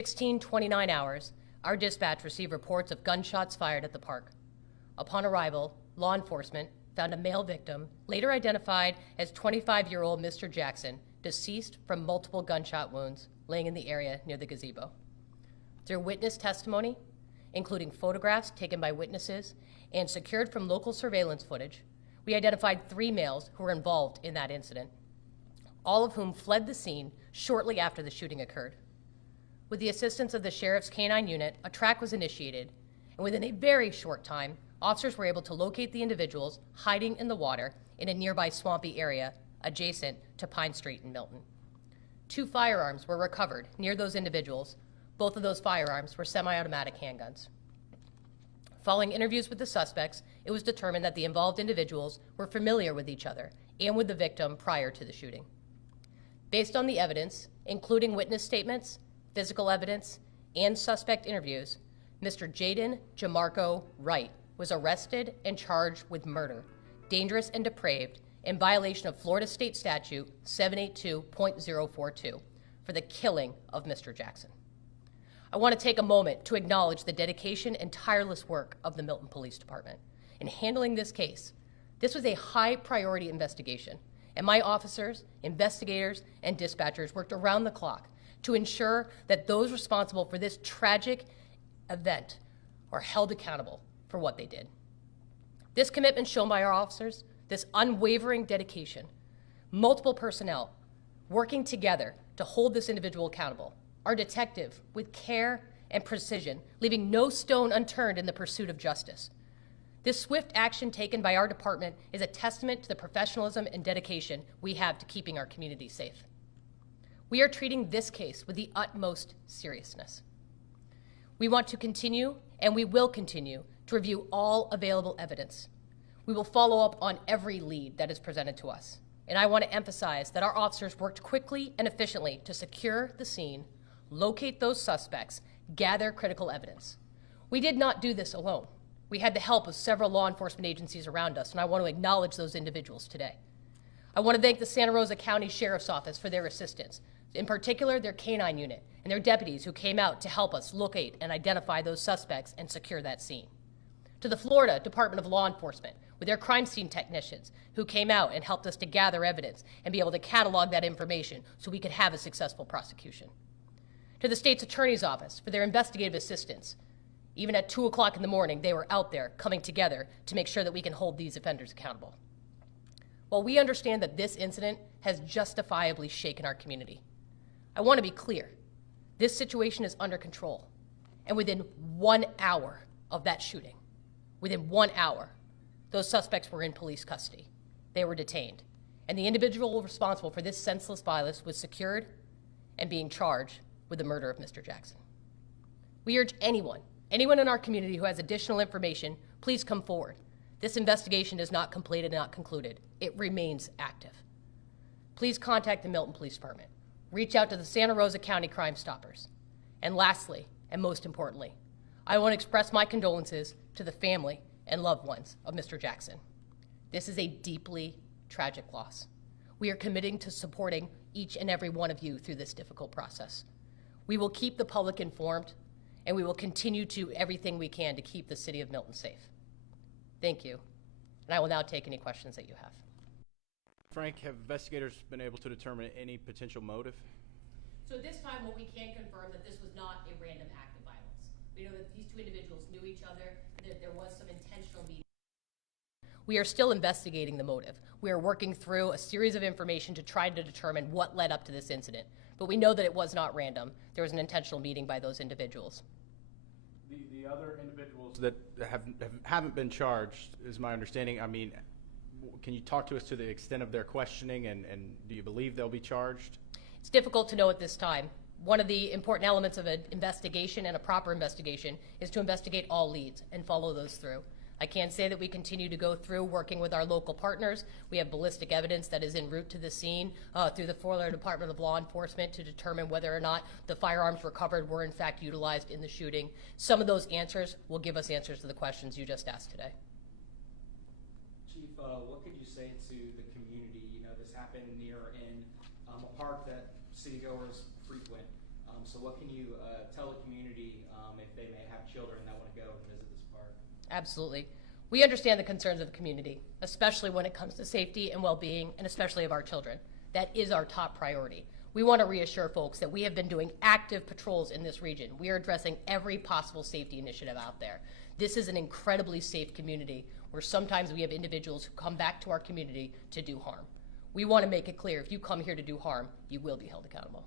16:29 hours, our dispatch received reports of gunshots fired at the park. Upon arrival, law enforcement found a male victim, later identified as 25-year-old Mr. Jackson, deceased from multiple gunshot wounds, laying in the area near the gazebo. Through witness testimony, including photographs taken by witnesses and secured from local surveillance footage, we identified 3 males who were involved in that incident, all of whom fled the scene shortly after the shooting occurred. With the assistance of the sheriff's K-9 unit, a track was initiated, and within a very short time, officers were able to locate the individuals hiding in the water in a nearby swampy area adjacent to Pine Street in Milton. 2 firearms were recovered near those individuals. Both of those firearms were semi-automatic handguns. Following interviews with the suspects, it was determined that the involved individuals were familiar with each other and with the victim prior to the shooting. Based on the evidence, including witness statements, physical evidence, and suspect interviews, Mr. Jaden Jamarco Wright was arrested and charged with murder, dangerous and depraved, in violation of Florida State Statute 782.042 for the killing of Mr. Jackson. I want to take a moment to acknowledge the dedication and tireless work of the Milton Police Department in handling this case. This was a high priority investigation, and my officers, investigators, and dispatchers worked around the clock to ensure that those responsible for this tragic event are held accountable for what they did. This commitment shown by our officers, this unwavering dedication, multiple personnel working together to hold this individual accountable, our detective with care and precision, leaving no stone unturned in the pursuit of justice. This swift action taken by our department is a testament to the professionalism and dedication we have to keeping our community safe. We are treating this case with the utmost seriousness. We want to continue, and we will continue, to review all available evidence. We will follow up on every lead that is presented to us. And I want to emphasize that our officers worked quickly and efficiently to secure the scene, locate those suspects, gather critical evidence. We did not do this alone. We had the help of several law enforcement agencies around us, and I want to acknowledge those individuals today. I want to thank the Santa Rosa County Sheriff's Office for their assistance, in particular their K-9 unit and their deputies who came out to help us locate and identify those suspects and secure that scene. To the Florida Department of Law Enforcement with their crime scene technicians who came out and helped us to gather evidence and be able to catalog that information so we could have a successful prosecution. To the state's attorney's office for their investigative assistance. Even at 2 o'clock in the morning, they were out there coming together to make sure that we can hold these offenders accountable. While we understand that this incident has justifiably shaken our community, I want to be clear. This situation is under control. And within 1 hour of that shooting, within 1 hour, those suspects were in police custody. They were detained. And the individual responsible for this senseless violence was secured and being charged with the murder of Mr. Jackson. We urge anyone in our community who has additional information, please come forward. This investigation is not completed and not concluded. It remains active. Please contact the Milton Police Department. Reach out to the Santa Rosa County Crime Stoppers. And lastly, and most importantly, I want to express my condolences to the family and loved ones of Mr. Jackson. This is a deeply tragic loss. We are committing to supporting each and every one of you through this difficult process. We will keep the public informed, and we will continue to do everything we can to keep the city of Milton safe. Thank you, and I will now take any questions that you have. Frank, have investigators been able to determine any potential motive? So at this time, what we can confirm that this was not a random act of violence. We know that these 2 individuals knew each other, and that there was some intentional meeting. We are still investigating the motive. We are working through a series of information to try to determine what led up to this incident. But we know that it was not random. There was an intentional meeting by those individuals. The other individuals that haven't been charged, is my understanding. I mean, can you talk to us to the extent of their questioning, and do you believe they'll be charged? It's difficult to know at this time. One of the important elements of an investigation and a proper investigation is to investigate all leads and follow those through. I can say that we continue to go through working with our local partners. We have ballistic evidence that is en route to the scene through the Florida Department of Law Enforcement to determine whether or not the firearms recovered were in fact utilized in the shooting. Some of those answers will give us answers to the questions you just asked today. Chief, what could you say to the community? You know, this happened near in a park that citygoers frequent. So So what can you tell the community if they may have children that want to go and visit this park? Absolutely. We understand the concerns of the community, especially when it comes to safety and well-being, and especially of our children. That is our top priority. We want to reassure folks that we have been doing active patrols in this region. We are addressing every possible safety initiative out there. This is an incredibly safe community where sometimes we have individuals who come back to our community to do harm. We want to make it clear, if you come here to do harm, you will be held accountable.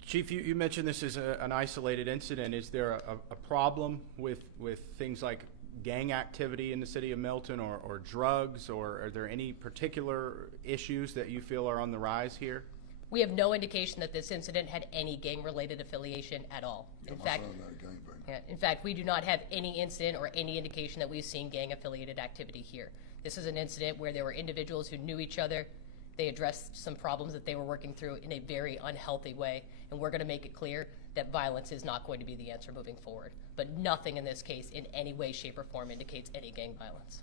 Chief, you mentioned this is an isolated incident. Is there a problem with things like gang activity in the city of Milton, or drugs, or are there any particular issues that you feel are on the rise here? We have no indication that this incident had any gang-related affiliation at all. In fact, we do not have any incident or any indication that we've seen gang-affiliated activity here. This is an incident where there were individuals who knew each other. They addressed some problems that they were working through in a very unhealthy way, and we're going to make it clear that violence is not going to be the answer moving forward. But nothing in this case in any way, shape, or form indicates any gang violence.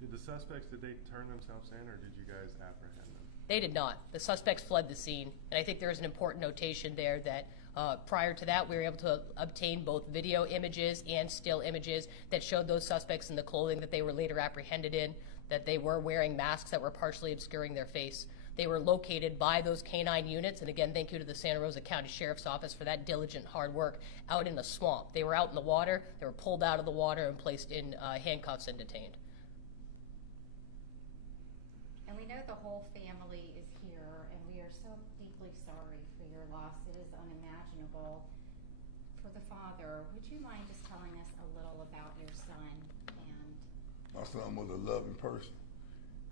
Did the suspects, did they turn themselves in, or did you guys apprehend them? They did not. The suspects fled the scene, and I think there is an important notation there that prior to that, we were able to obtain both video images and still images that showed those suspects in the clothing that they were later apprehended in, that they were wearing masks that were partially obscuring their face. They were located by those canine units, and again, thank you to the Santa Rosa County Sheriff's Office for that diligent, hard work, out in the swamp. They were out in the water, they were pulled out of the water and placed in handcuffs and detained. And we know the whole family is here, and we are so deeply sorry for your loss. It is unimaginable. For the father, would you mind just telling us a little about your son? My son was a loving person.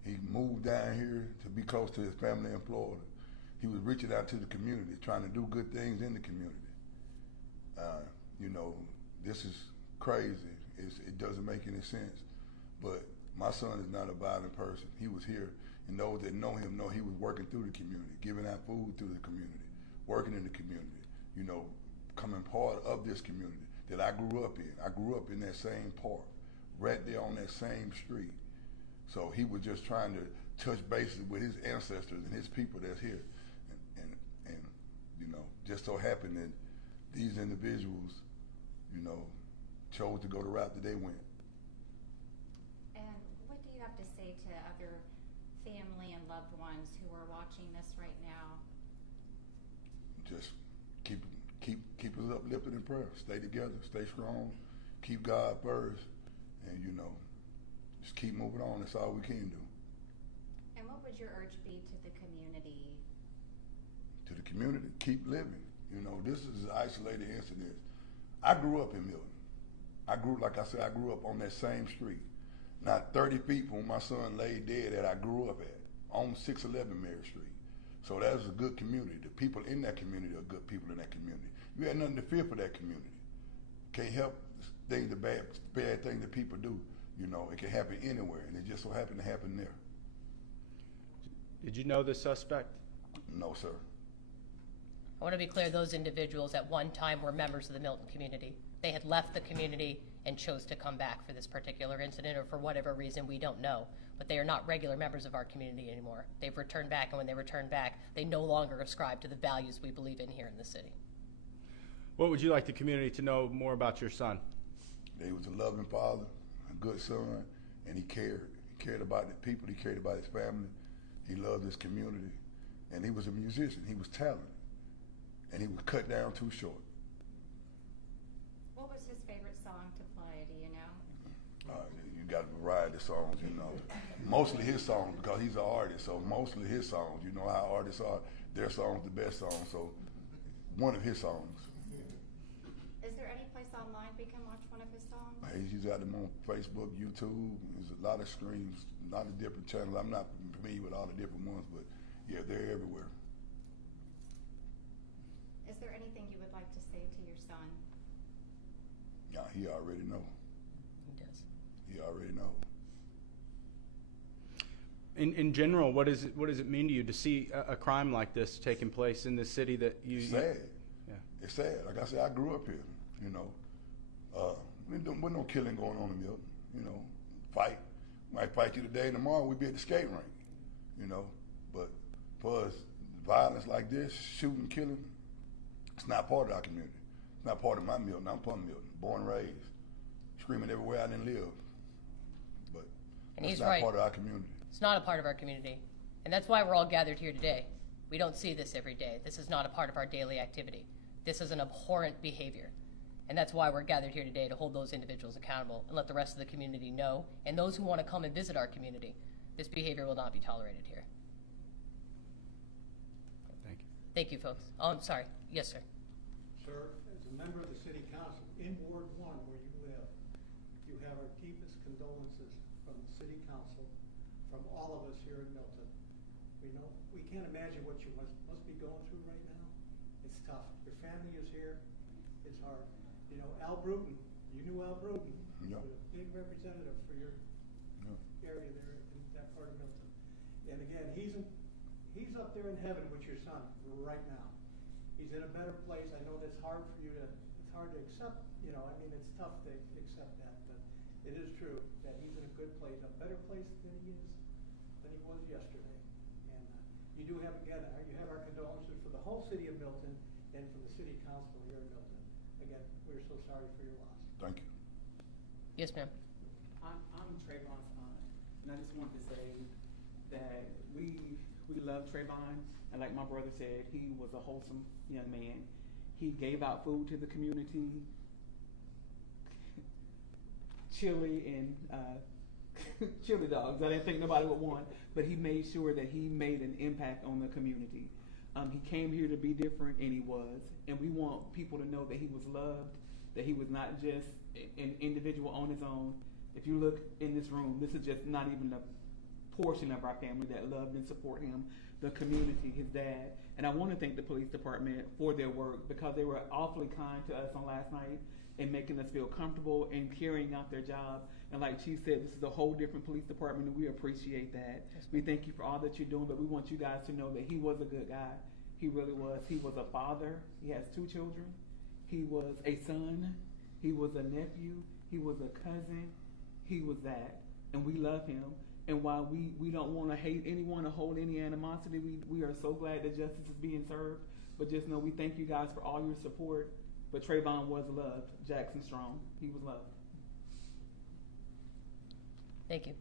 He moved down here to be close to his family in Florida. He was reaching out to the community, trying to do good things in the community. You know, this is crazy. It doesn't make any sense. But my son is not a violent person. He was here, and those that know him know he was working through the community, giving out food through the community, working in the community, you know, becoming part of this community that I grew up in. I grew up in that same park, right there on that same street. So he was just trying to touch bases with his ancestors and his people that's here. And you know, just so happened that these individuals, you know, chose to go the route that they went. And what do you have to say to other family and loved ones who are watching this right now? Just keep us uplifted in prayer. Stay together, stay strong, keep God first, and you know, just keep moving on. That's all we can do. And what would your urge be to the community? To the community, keep living. You know, this is an isolated incident. I grew up in Milton. Like I said, I grew up on that same street. Not 30 feet from where my son lay dead that I grew up at, on 611 Mary Street. So that is a good community. The people in that community are good people in that community. You had nothing to fear for that community. Can't help things, the bad things that people do. You know, it can happen anywhere, and it just so happened to happen there. Did you know the suspect? No, sir. I want to be clear, those individuals at one time were members of the Milton community. They had left the community and chose to come back for this particular incident, or for whatever reason, we don't know. But they are not regular members of our community anymore. They've returned back, and when they return back, they no longer ascribe to the values we believe in here in the city. What would you like the community to know more about your son? He was a loving father, a good son, and he cared. He cared about the people, he cared about his family, he loved his community, and he was a musician. He was talented, and he was cut down too short. What was his favorite song to play, do you know? You got a variety of songs, you know. Mostly his songs, because he's an artist, so mostly his songs. You know how artists are, their songs the best songs, so one of his songs. Is there any place online we can watch one of his songs? He's got them on Facebook, YouTube. There's a lot of streams, a lot of different channels. I'm not familiar with all the different ones, but yeah, they're everywhere. Is there anything you would like to say to your son? Yeah, he already know. He does. He already know. In general, what does it mean to you to see a crime like this taking place in the city that you? It's sad. Yeah. It's sad. Like I said, I grew up here. You know, with no killing going on in Milton. You know, might fight you today and tomorrow we'd be at the skate rink. You know, but for us, violence like this, shooting, killing, it's not part of our community. It's not part of my Milton. I'm from Milton, born and raised, screaming everywhere I didn't live. But And it's he's not right. part of our community. It's not a part of our community. And that's why we're all gathered here today. We don't see this every day. This is not a part of our daily activity. This is an abhorrent behavior. And that's why we're gathered here today, to hold those individuals accountable and let the rest of the community know, and those who want to come and visit our community, this behavior will not be tolerated here. Thank you. Thank you, folks. Oh, I'm sorry. Yes, sir. Sir, as a member of the city council, in Ward 1 where you live, you have our deepest condolences from the city council, from all of us here in Milton. We can't imagine what you must be going through right now. It's tough. Your family is here. It's hard. You know, Al Bruton, you knew Al Bruton. Yeah. Was a big representative for your area there in that part of Milton. And again, he's up there in heaven with your son right now. He's in a better place. I know that's hard for you to, it's hard to accept, you know, I mean, it's tough to accept that, but it is true that he's in a good place, a better place than he was yesterday. And you do have, again, you have our condolences for the whole city of Milton and for the city council here in Milton. Again, we're so sorry for your loss. Thank you. Yes, ma'am. I'm Trayvon's aunt, and I just wanted to say that we love Trayvon, and like my brother said, he was a wholesome young man. He gave out food to the community, chili and chili dogs. I didn't think nobody would want, but he made sure that he made an impact on the community. He came here to be different, and he was. And we want people to know that he was loved, that he was not just an individual on his own. If you look in this room, this is just not even a portion of our family that loved and support him, the community, his dad. And I want to thank the police department for their work, because they were awfully kind to us on last night and making us feel comfortable and carrying out their job. And like Chief said, this is a whole different police department, and we appreciate that. We thank you for all that you're doing, but we want you guys to know that he was a good guy. He really was. He was a father. He has 2 children. He was a son. He was a nephew. He was a cousin. He was that. And we love him. And while we don't want to hate anyone or hold any animosity, we are so glad that justice is being served. But just know we thank you guys for all your support. But Trayvon was loved. Jackson Strong. He was loved. Thank you.